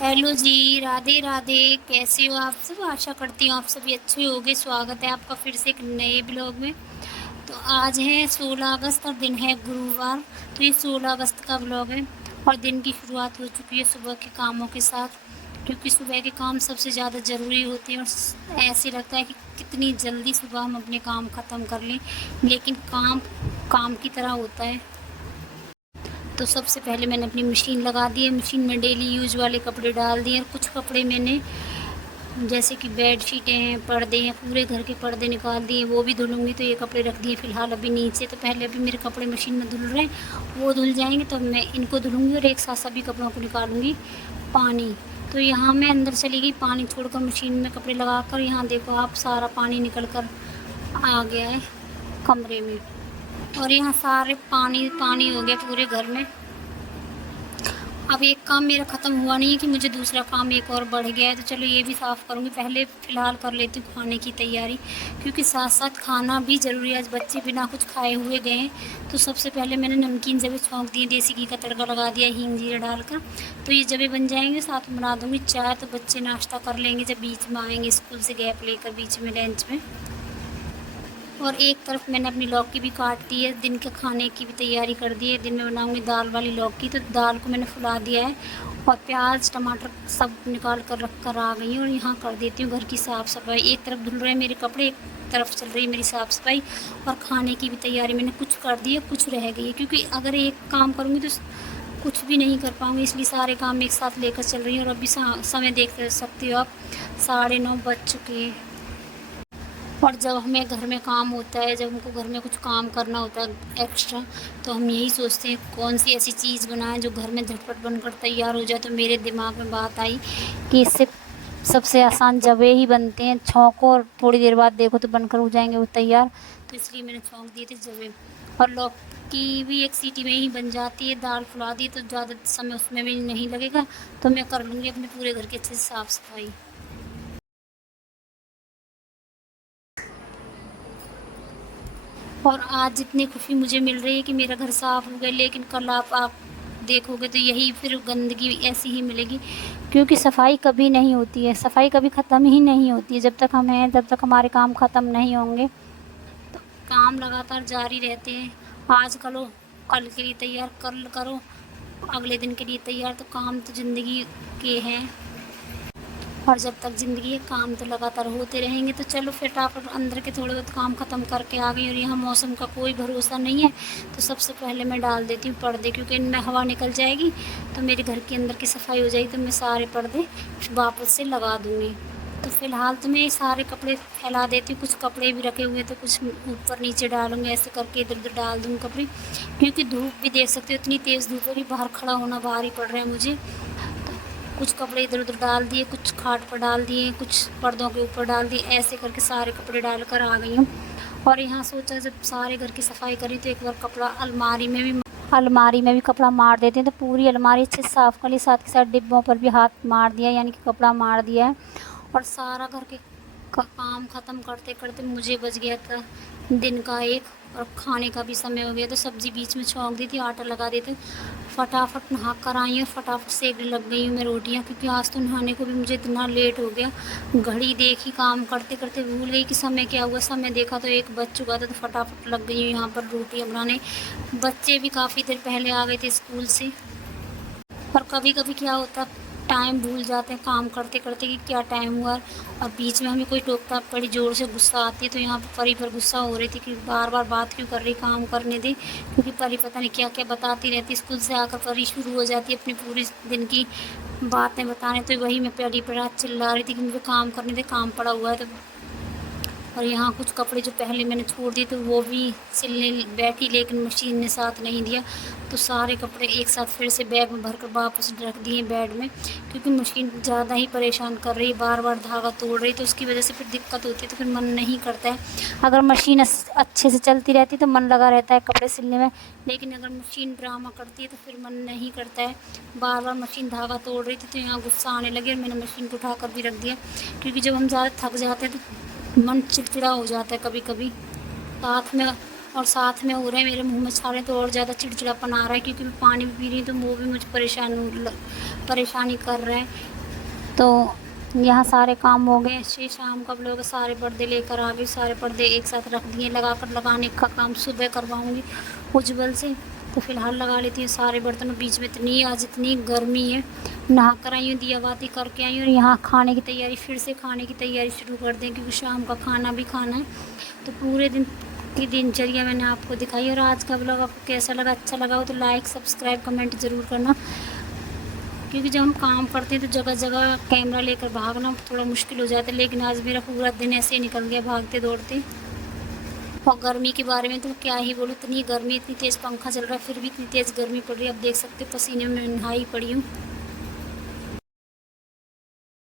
Hello जी, राधे राधे। कैसे हो आप सब? आशा करती हूँ आप सभी अच्छे होंगे। स्वागत है आपका फिर से एक नए ब्लॉग में। तो आज है 16 अगस्त और दिन है गुरुवार। तो ये 16 अगस्त का ब्लॉग है और दिन की शुरुआत हो चुकी है सुबह के कामों के साथ, क्योंकि सुबह के काम सबसे ज़्यादा ज़रूरी होते हैं और ऐसे लगता है कि कितनी जल्दी सुबह हम अपने काम ख़त्म कर लें, लेकिन काम काम की तरह होता है। तो सबसे पहले मैंने अपनी मशीन लगा दी है। मशीन में डेली यूज वाले कपड़े डाल दिए और कुछ कपड़े मैंने, जैसे कि बेड शीटें हैं, पर्दे हैं, पूरे घर के पर्दे निकाल दिए, वो भी धुलूँगी। तो ये कपड़े रख दिए फ़िलहाल अभी नीचे। तो पहले अभी मेरे कपड़े मशीन में धुल रहे हैं, वो धुल जाएंगे तो मैं इनको धुलूँगी और एक साथ सभी कपड़ों को निकालूँगी पानी। तो यहाँ मैं अंदर चली गई पानी छोड़कर मशीन में कपड़े लगा कर। यहाँ देखो आप, सारा पानी निकल कर आ गया है कमरे में और यहाँ सारे पानी पानी हो गया पूरे घर में। अब एक काम मेरा ख़त्म हुआ नहीं है कि मुझे दूसरा काम एक और बढ़ गया है, तो चलो ये भी साफ़ करूँगी। पहले फ़िलहाल कर लेती हूँ खाने की तैयारी, क्योंकि साथ साथ खाना भी ज़रूरी है। आज बच्चे बिना कुछ खाए हुए गए हैं। तो सबसे पहले मैंने नमकीन जबे छौंक दिए, देसी घी का तड़का लगा दिया हींग जीरा डालकर। तो ये जबे बन जाएंगे, साथ में बना दूँगी चाय। तो बच्चे नाश्ता कर लेंगे जब बीच में आएँगे स्कूल से गैप लेकर, बीच में लंच में। और एक तरफ मैंने अपनी लौकी भी काट दी है, दिन के खाने की भी तैयारी कर दी है। दिन में बनाऊंगी दाल वाली लौकी, तो दाल को मैंने फुला दिया है और प्याज टमाटर सब निकाल कर रख कर आ गई हूँ। और यहाँ कर देती हूँ घर की साफ़ सफाई। एक तरफ धुल रहे हैं मेरे कपड़े, एक तरफ चल रही है मेरी साफ़ सफाई। और खाने की भी तैयारी मैंने कुछ कर दी है, कुछ रह गई है, क्योंकि अगर एक काम करूँगी तो कुछ भी नहीं कर पाऊँगी, इसलिए सारे काम एक साथ लेकर चल रही हूँ। और अभी समय देख सकते हो आप, 9:30 बज चुके हैं। और जब हमें घर में काम होता है, जब हमको घर में कुछ काम करना होता है एक्स्ट्रा, तो हम यही सोचते हैं कौन सी ऐसी चीज़ बनाएं जो घर में झटपट बनकर तैयार हो जाए। तो मेरे दिमाग में बात आई कि इससे सबसे आसान जवे ही बनते हैं। छौंको और थोड़ी देर बाद देखो तो बनकर हो जाएंगे वो तैयार। तो इसलिए मैंने छौंक दिए थे जवे। और लौकी भी एक सीटी में ही बन जाती है। दाल फुला दी तो ज़्यादा समय उसमें भी नहीं लगेगा। तो मैं कर लूँगी अपने पूरे घर की अच्छे से साफ़ सफाई। और आज इतनी खुशी मुझे मिल रही है कि मेरा घर साफ़ हो गया, लेकिन कल आप देखोगे तो यही फिर गंदगी ऐसी ही मिलेगी, क्योंकि सफाई कभी नहीं होती है। सफाई कभी ख़त्म ही नहीं होती है। जब तक हम हैं तब तक हमारे काम ख़त्म नहीं होंगे। तो काम लगातार जारी रहते हैं। आज करो, कल के लिए तैयार, कल करो अगले दिन के लिए तैयार। तो काम तो ज़िंदगी के हैं और जब तक ज़िंदगी है काम तो लगातार होते रहेंगे। तो चलो फटाफट अंदर के थोड़े बहुत काम ख़त्म करके आ गई। और यहाँ मौसम का कोई भरोसा नहीं है, तो सबसे पहले मैं डाल देती हूँ पर्दे, क्योंकि इनमें हवा निकल जाएगी तो मेरे घर के अंदर की सफाई हो जाएगी। तो मैं सारे पर्दे वापस से लगा दूँगी। तो फ़िलहाल तो मैं ये सारे कपड़े फैला देती हूँ। कुछ कपड़े भी रखे हुए तो कुछ ऊपर नीचे डालूँगी, ऐसे करके इधर उधर डाल दूँगी कपड़े, क्योंकि धूप भी देख सकते हो, इतनी तेज़ धूप है कि बाहर खड़ा होना भारी पड़ रहा है मुझे। कुछ कपड़े इधर उधर डाल दिए, कुछ खाट पर डाल दिए, कुछ पर्दों के ऊपर डाल दिए, ऐसे करके सारे कपड़े डाल कर आ गई हूँ। और यहाँ सोचा जब सारे घर की सफाई करी तो एक बार कपड़ा अलमारी में भी कपड़ा मार देते हैं। तो पूरी अलमारी अच्छे से साफ़ कर ली, साथ के साथ डिब्बों पर भी हाथ मार दिया, यानी कि कपड़ा मार दिया है। और सारा घर के काम ख़त्म करते करते मुझे बज गया था दिन का 1 और खाने का भी समय हो गया। तो सब्ज़ी बीच में छौंक दी थी, आटा लगा देते, फटाफट नहा कर आई और फटाफट सेकने लग गई हूँ मैं रोटियाँ, क्योंकि आज तो नहाने को भी मुझे इतना लेट हो गया। घड़ी देखी, काम करते करते भूल गई कि समय क्या हुआ। समय देखा तो 1 बज चुका था। तो फटाफट लग गई हूँ यहाँ पर रोटियाँ बनाने। बच्चे भी काफ़ी देर पहले आ गए थे स्कूल से। और कभी कभी क्या होता है, टाइम भूल जाते हैं काम करते करते कि क्या टाइम हुआ। और बीच में हमें कोई टोकता, बड़ी ज़ोर से गुस्सा आती है। तो यहाँ पर परी पर गुस्सा हो रही थी कि बार बार बात क्यों कर रही, काम करने दे, क्योंकि परी पता नहीं क्या क्या बताती रहती। स्कूल से आकर परी शुरू हो जाती है अपनी पूरी दिन की बातें बताने। तो वही मैं परी पर आज चिल्ला रही थी कि मुझे काम करने दे, काम पड़ा हुआ है। तो और यहाँ कुछ कपड़े जो पहले मैंने छोड़ दिए थे वो भी सिलने बैठी, लेकिन मशीन ने साथ नहीं दिया। तो सारे कपड़े एक साथ फिर से बैग में भरकर वापस रख दिए बेड में, क्योंकि मशीन ज़्यादा ही परेशान कर रही, बार बार धागा तोड़ रही। तो उसकी वजह से फिर दिक्कत होती है, तो फिर मन नहीं करता है। अगर मशीन अच्छे से चलती रहती तो मन लगा रहता है कपड़े सिलने में, लेकिन अगर मशीन ड्रामा करती है तो फिर मन नहीं करता है। बार बार मशीन धागा तोड़ रही थी, तो यहाँ गुस्सा आने लगे और मैंने मशीन को उठा कर भी रख दिया, क्योंकि जब हम ज़्यादा थक जाते हैं तो मन चिड़चिड़ा हो जाता है कभी कभी। साथ में हो रहे हैं मेरे मुंह में छाले, तो और ज़्यादा चिड़चिड़ापन आ रहा है, क्योंकि मैं पानी भी पी रही हूँ तो वो भी मुझे परेशानी कर रहा है। तो यहाँ सारे काम हो गए। शाम को अब लोग सारे पर्दे लेकर आ गई, सारे पर्दे एक साथ रख दिए, लगाने का काम सुबह करवाऊँगी उज्जवल से। तो फ़िलहाल लगा लेती हूँ सारे बर्तनों। बीच में आज इतनी गर्मी है, नहा कर आई हूँ, दिया बाती करके आई हूँ, और यहाँ खाने की तैयारी, फिर से खाने की तैयारी शुरू कर दें क्योंकि शाम का खाना भी खाना है। तो पूरे दिन की दिनचर्या मैंने आपको दिखाई। और आज का ब्लॉग आपको कैसा लगा, अच्छा लगा हो तो लाइक सब्सक्राइब कमेंट ज़रूर करना, क्योंकि जब हम काम करते हैं तो जगह जगह कैमरा लेकर भागना थोड़ा मुश्किल हो जाता है। लेकिन आज मेरा पूरा दिन ऐसे ही निकल गया भागते दौड़ते। और गर्मी के बारे में तो क्या ही बोलूँ, इतनी गर्मी, इतनी तेज़ पंखा चल रहा है फिर भी इतनी तेज़ गर्मी पड़ रही है। अब देख सकते हो पसीने में नहाई पड़ी हूँ।